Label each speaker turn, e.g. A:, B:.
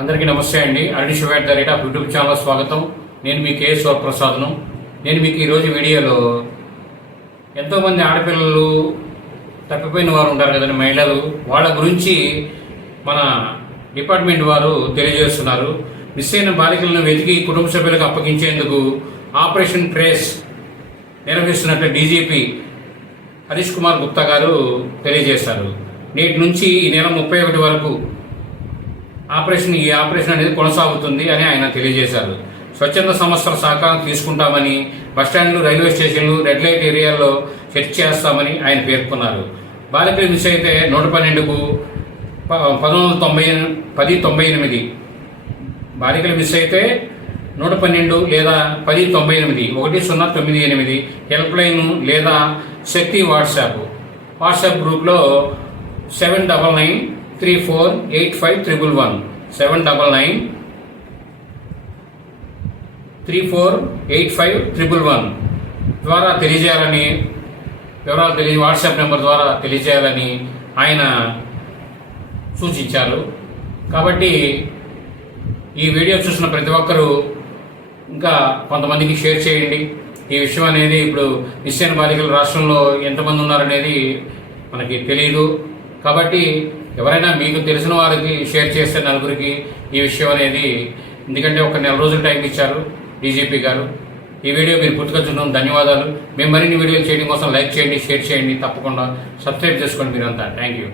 A: అందరికీ నమస్తే అండి. అరడి శివాట్ the rate of YouTube channel స్వాగతం. నేను మీ కేఎస్ వరప్రసాద్ను నేను మీకు ఈరోజు వీడియోలో ఎంతోమంది ఆడపిల్లలు తప్పిపోయిన వారు ఉంటారు కదండి మహిళలు. వాళ్ళ గురించి మన డిపార్ట్మెంట్ వారు తెలియజేస్తున్నారు. మిస్ అయిన బాలికలను వెతికి కుటుంబ సభ్యులకు అప్పగించేందుకు ఆపరేషన్ ట్రేస్ నిర్వహిస్తున్నట్లు డీజీపీ హరీష్ కుమార్ గుప్తా గారు తెలియజేశారు. నేటి నుంచి ఈ నెల ముప్పై ఒకటి వరకు ఆపరేషన్ ఈ ఆపరేషన్ అనేది కొనసాగుతుంది అని ఆయన తెలియజేశారు. స్వచ్ఛంద సంస్థల సహకారం తీసుకుంటామని బస్టాండ్లు రైల్వే స్టేషన్లు రెడ్ లైట్ ఏరియాల్లో సెర్చ్ చేస్తామని ఆయన పేర్కొన్నారు. బాలికలు మిస్ అయితే నూట పన్నెండుకు ప- పంతొమ్మిది వందల తొంభై పది తొంభై ఎనిమిది. బాలికలు మిస్ అయితే నూట పన్నెండు లేదా పది తొంభై ఎనిమిది. ఒకటి సున్నా తొమ్మిది ఎనిమిది. హెల్ప్ లైన్ లేదా శక్తి వాట్సాప్. వాట్సాప్ గ్రూప్లో seven double nine three four eight five triple one seven double nine three four eight five triple one ద్వారా తెలియజేయాలని వివరాలు తెలియ వాట్సాప్ నెంబర్ ద్వారా తెలియజేయాలని ఆయన సూచించారు. కాబట్టి ఈ వీడియో చూసిన ప్రతి ఒక్కరూ ఇంకా కొంతమందికి షేర్ చేయండి. ఈ విషయం అనేది ఇప్పుడు నిశ్చయన బాలికలు రాష్ట్రంలో ఎంతమంది ఉన్నారనేది మనకి తెలియదు కాబట్టి ఎవరైనా మీకు తెలిసిన వారికి షేర్ చేస్తే నలుగురికి ఈ విషయం అనేది ఎందుకంటే ఒక నెల రోజులు టైం ఇచ్చారు డీజీపీ గారు. ఈ వీడియో మీరు పూర్తిగా చూడడం ధన్యవాదాలు. మేము మరిన్ని వీడియోలు చేయడం కోసం లైక్ చేయండి షేర్ చేయండి తప్పకుండా సబ్స్క్రైబ్ చేసుకోండి మీరంతా. Thank you.